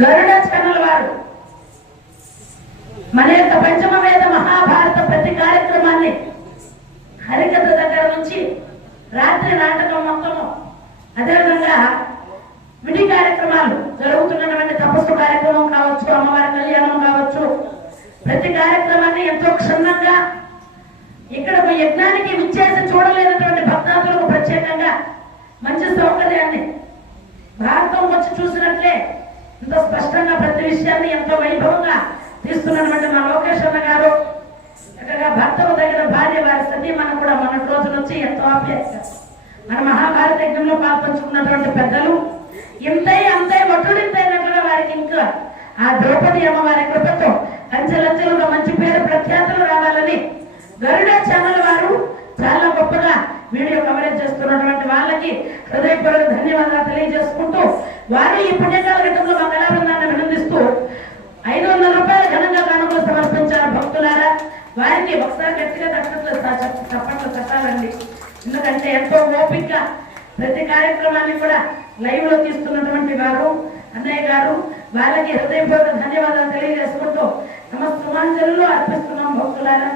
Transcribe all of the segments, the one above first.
గరుడ చెన్నల వారు మన యొక్క పంచమ వేద మహాభారత ప్రతి కార్యక్రమాన్ని హరికథ దగ్గర నుంచి రాత్రి నాటకం మొత్తము అదేవిధంగా విడి కార్యక్రమాలు జరుగుతున్నటువంటి తపస్సు కార్యక్రమం కావచ్చు అమ్మవారి కళ్యాణం కావచ్చు ప్రతి కార్యక్రమాన్ని ఎంతో క్షుణ్ణంగా ఇక్కడ ఒక యజ్ఞానికి విచ్చేసి చూడలేనటువంటి భక్తాదులకు ప్రత్యేకంగా మంచి సౌకర్యాన్ని భారతం వచ్చి చూసినట్లే ఎంతో స్పష్టంగా ప్రతి విషయాన్ని ఎంతో వైభవంగా తీస్తున్నటువంటి మా లోకేష్ అన్న గారు. చక్కగా భర్తకు తగిన భార్య వారి సతీ మనం కూడా మొన్నటి రోజు నుంచి ఎంతో ఆప్యాయత మన మహాభారత యజ్ఞంలో పాల్పంచుకున్నటువంటి పెద్దలు. ఇంతై అంతై ఒట్టుడింతైనట్లుగా వారికి ఇంకా ఆ ద్రౌపది అమ్మవారి కృపతో అంచెలంచెలుగా మంచి పేరు ప్రఖ్యాతులు రావాలని గరుడ ఛానల్ వారు చాలా గొప్పగా వీడియో కవరేజ్ చేస్తున్నటువంటి వాళ్ళకి హృదయపూర్వక ధన్యవాదాలు తెలియజేసుకుంటూ వారు ఈ పుణ్యకాల ఘట్టంలో మా కళాబృందాన్ని వందల రూపాయల ఘనంగా కానుకలు సమర్పించారు భక్తులారా. వారికి ఒకసారి గట్టిగా తప్పట్లు తప్పట్లు తప్పాలండి ఎందుకంటే ఎంతో ఓపిక. ప్రతి కార్యక్రమాన్ని కూడా లైవ్లో తీసుకున్నటువంటి వారు అన్నయ్య గారు వాళ్ళకి హృదయపూర్వక ధన్యవాదాలు తెలియజేసుకుంటూ నమస్కారాంజలు అర్పిస్తున్నాం భక్తులారా.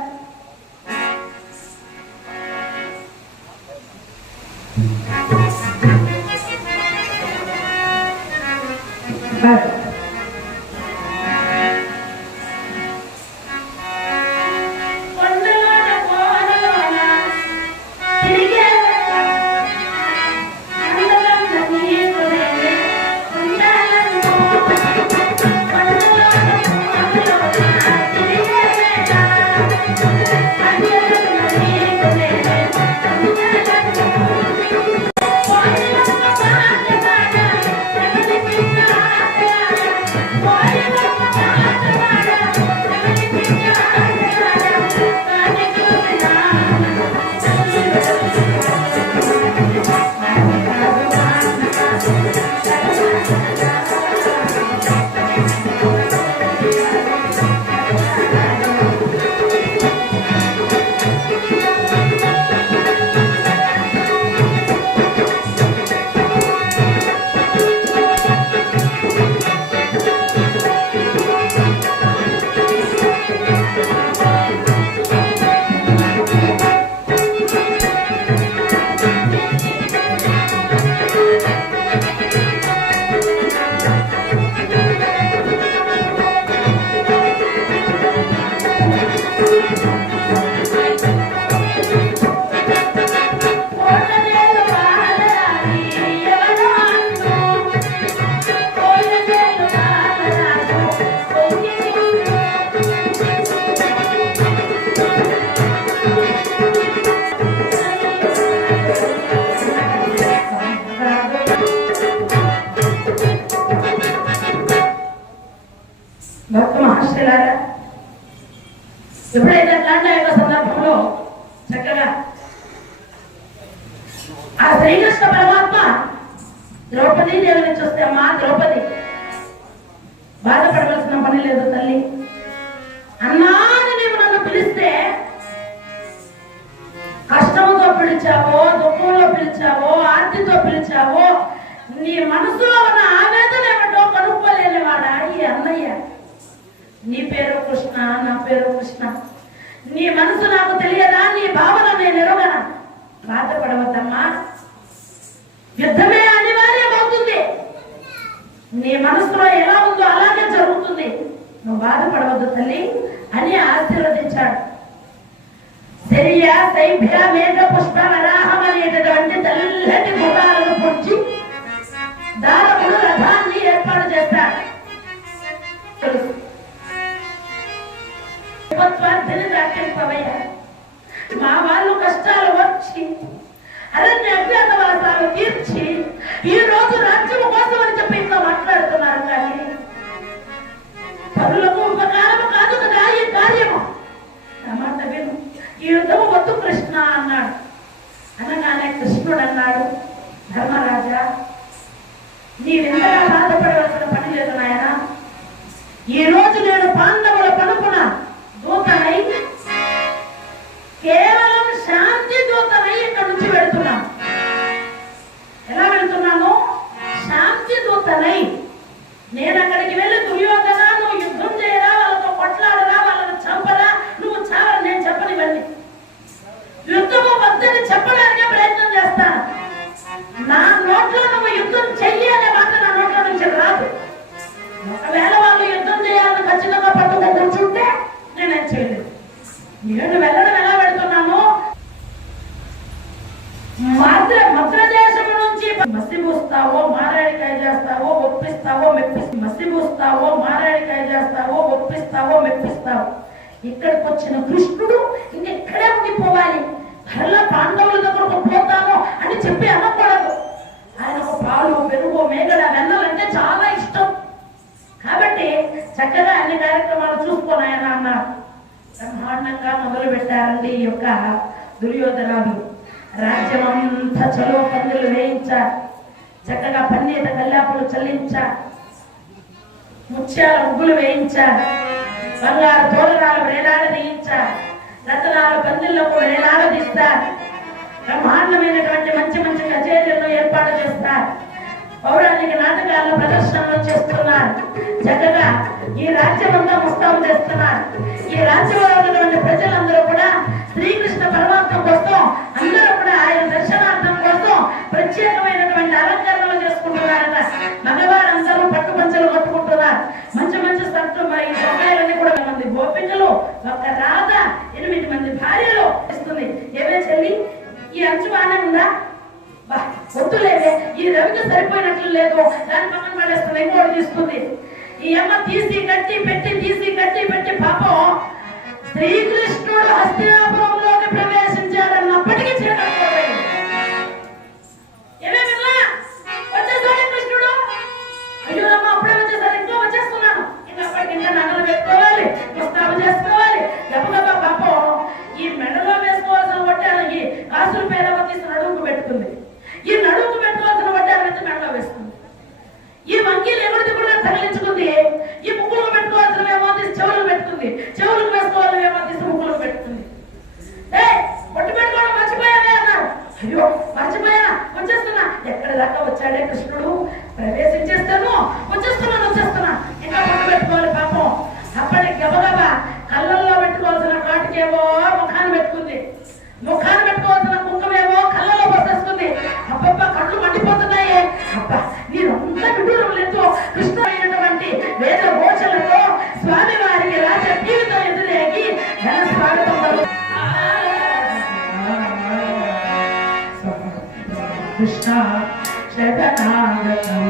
శ్రీకృష్ణ పరమాత్మ? ద్రౌపది దేవి నుంచి వస్తే అమ్మా ద్రౌపది. బాధపడవలసిన పని లేదు తల్లి. అన్నాని నీవు నన్ను పిలిస్తే కష్టంతో పిలిచావో దుఃఖంలో పిలిచావో ఆర్తితో పిలిచావో నీ మనసులో ఉన్న ఆవేదన ఏమిటో కనుక్కోలేనివాడా ఈ అన్నయ్య? నీ పేరు కృష్ణ నా పేరు కృష్ణ. నీ మనసు నాకు తెలియదా? నీ భావన నేను ఎరుగనా? బాధపడవద్దమ్మా. యుద్ధమే అనివార్యమవుతుంది. నీ మనసులో ఎలా ఉందో అలాగే జరుగుతుంది. నువ్వు బాధపడవద్దు తల్లి అని ఆశీర్వదించాడు. శరీర సైభ్య మేఘ పుష్ప వరాహం అనేటటువంటి తెల్లటి గుడాలను పొడిచి దారముడు రథాన్ని ఏర్పాటు చేస్తాడు విపత్వార్థిని దాటింపవయ్యా మా వాళ్ళు కష్టాలు వచ్చి అరణ్య అజ్ఞాతవాసాలు తీర్చి ఈ రోజు రాజ్యం కోసం అని చెప్పి ఇంకా మాట్లాడుతున్నారు కానీ పనులకు ఉపకారము కాదు కదా ఈ కార్యము. నా మాట విను. ఈ యుద్ధము వద్దు కృష్ణ అన్నాడు. అనగానే కృష్ణుడు అన్నాడు ధర్మరాజా నీవెంతగా బాధపడవలసిన పని లేదు నాయన. ఈ రోజు నేను పాండ మద్ర నుంచి మసిబూస్తావో మారాడికాయ చేస్తావో ఒప్పిస్తావో మెప్పిస్తావు మసిబూస్తావో మారాడికాయ చేస్తావో ఒప్పిస్తావో మెప్పిస్తావు. ఇక్కడికి వచ్చిన కృష్ణుడు ఇంకెక్కడే ఉండిపోవాలి. మరలా పాండవుల దగ్గరకు పోతాను అని చెప్పి అనకూడదు. ఆయనకు పాలు పెరుగు మేగడ వెన్నలంటే చాలా ఇష్టం. కాబట్టి చక్కగా అన్ని కార్యక్రమాలు చూసుకొని ఆయన అన్నారు. బ్రహ్మాండంగా మొదలు పెట్టారండి ఈ యొక్క దుర్యోధనాలు రాజ్యం అంతా చలో పందులు వేయించారు చక్కగా పన్నీత కల్లాపులు చల్లించారు ముత్యాల ముగ్గులు వేయించారు బంగారు తోరణాలు వేలాడదీయించారు రతనాలు పందిళ్ళకు వేలాడదీస్తారు బ్రహ్మాండమైనటువంటి మంచి మంచి కచేరీలను ఏర్పాటు చేస్తారు పౌరాణిక నాటకాలను ప్రదర్శనలు చేస్తున్నారు చక్కగా ఈ రాజ్యం అంతా ముస్తాబు చేస్తున్నారు ఈ రాజ్యంలో ఉన్నటువంటి ప్రజలందరూ కూడా శ్రీకృష్ణ పరమాత్మ కోసం అందరూ కూడా ఆయన దర్శనం అయ్యో మర్చిపోయా. వచ్చేస్తున్నా. ఎక్కడ దాకా వచ్చాడే కృష్ణుడు? ప్రవేశించేస్తాను వచ్చేస్తున్నాను వచ్చేస్తున్నా ఇంకా పొట్టు పెట్టుకోవాలి పాపం. అప్పటికి గబగబా కళ్ళల్లో పెట్టుకోవాల్సిన కాటికేమో ముఖాన్ని పెట్టుకుంది. ముఖాన్ని పెట్టుకోవాల్సిన కుంకమేమో కళ్ళలో పోసేస్తుంది అబ్బబ్బ కళ్ళు మండిపోతున్నాయే. అబ్బా నీరంతా విడూరం లేదు. కృష్ణ అయినటువంటి వేద కృష్ణ శరణాగతం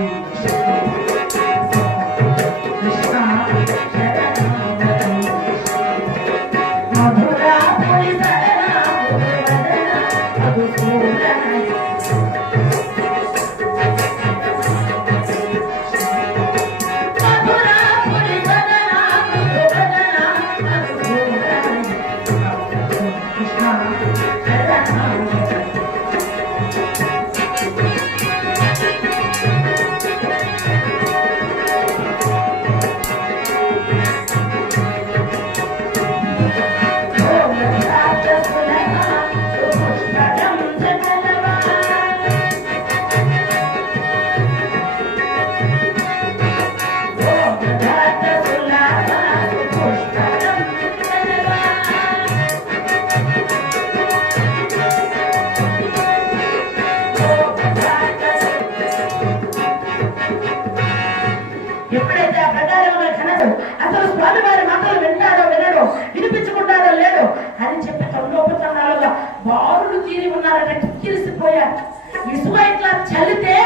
అసలు స్వామివారి మాటలు వింటాడో వినడో వినిపించుకుంటాడో లేదో అని చెప్పి తొండోపచరణాలుగా బారులు తీరి ఉన్నారట కిక్కిరిసిపోయారు. ఇసుక ఇట్లా చల్లితే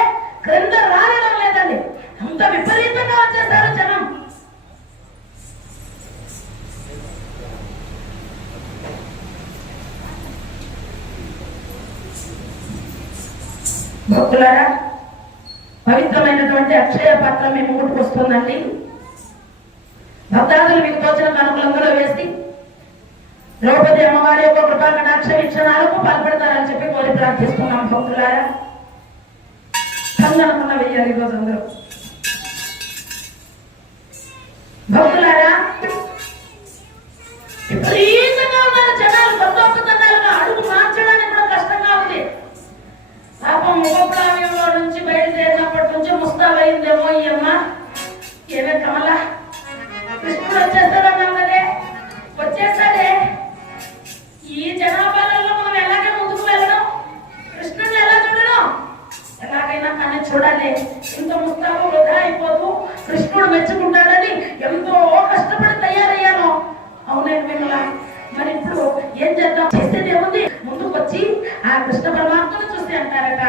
క్రింద రానడం లేదండి. అంత విపరీతంగా వచ్చేసారు జనం. భక్తులారా పవిత్రమైనటువంటి అక్షయ పాత్ర మీ ముందుకు వస్తుందండి. భక్తాదులు మీకు తోచిన కనుకలందరూ వేసి ద్రౌపది అమ్మవారి యొక్క కృపా కటాక్ష వీక్షణాలకు పాల్పడతారని చెప్పి కోరి ప్రార్థిస్తున్నాం భక్తులారా. కందనకున్న వెయ్యాలి ఈరోజు అందరూ. భక్తులారా విపరీతంగా ఆ కృష్ణ పరమాత్మను చూసి అంటారట.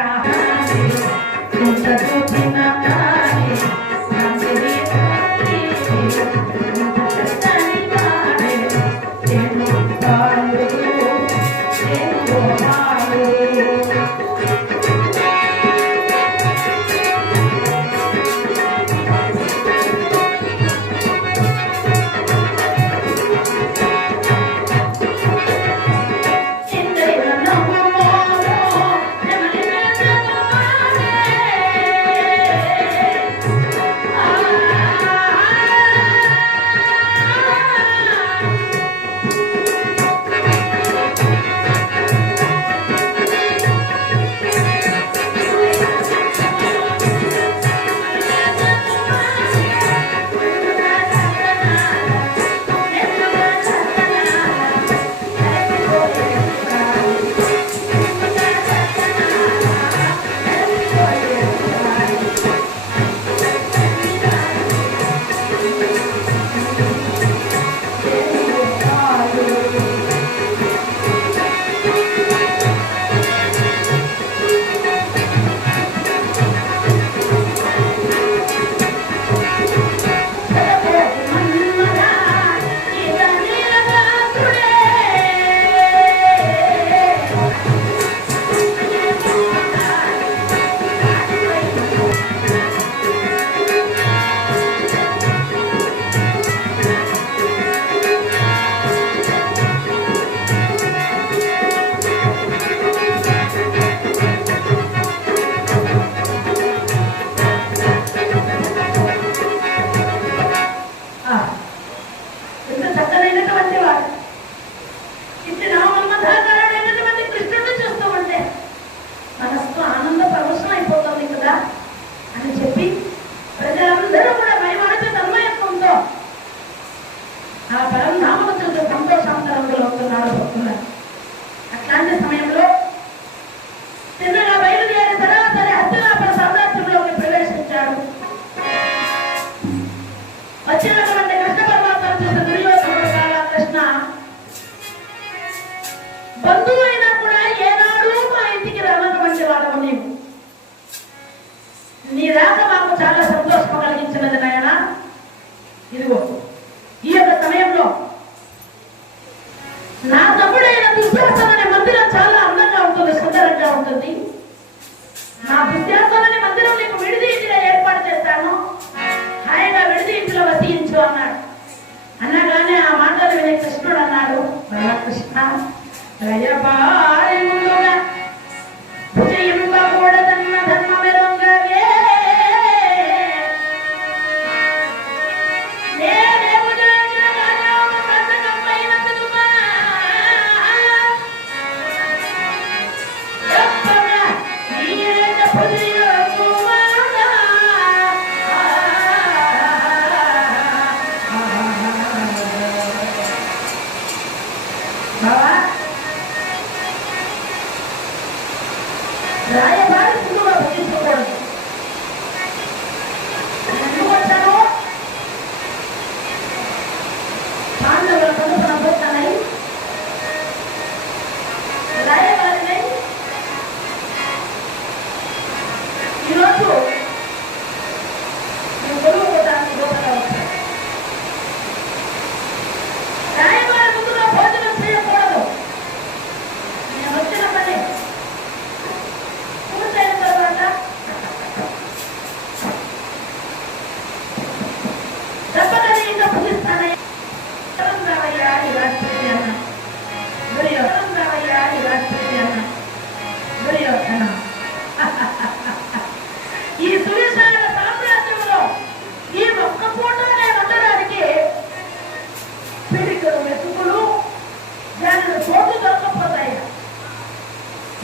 something I దయపారిందుగా Praia, praia.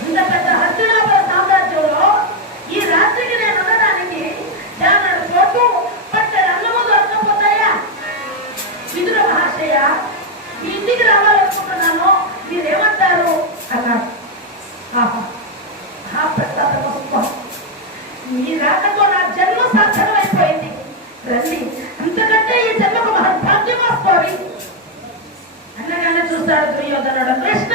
ఇంత పెద్ద హస్తినాపుర ఈ రాత్రికి నేను ఉండడానికి యాభై కోట్లు పట్టే అన్నము దొరకపోతాయా మిత్రుల మహాశయ మీ ఇంటికి రావాలనుకుంటున్నాను. మీరేమంటారు? అన్నారు మీ రాకతో నా జన్మ సార్థకమైపోయింది రండి అంతకంటే ఈ జన్మకు మహద్భాగ్యం వస్తుంది. అన్నగానే చూస్తాడు దుర్యోధనుడు. కృష్ణ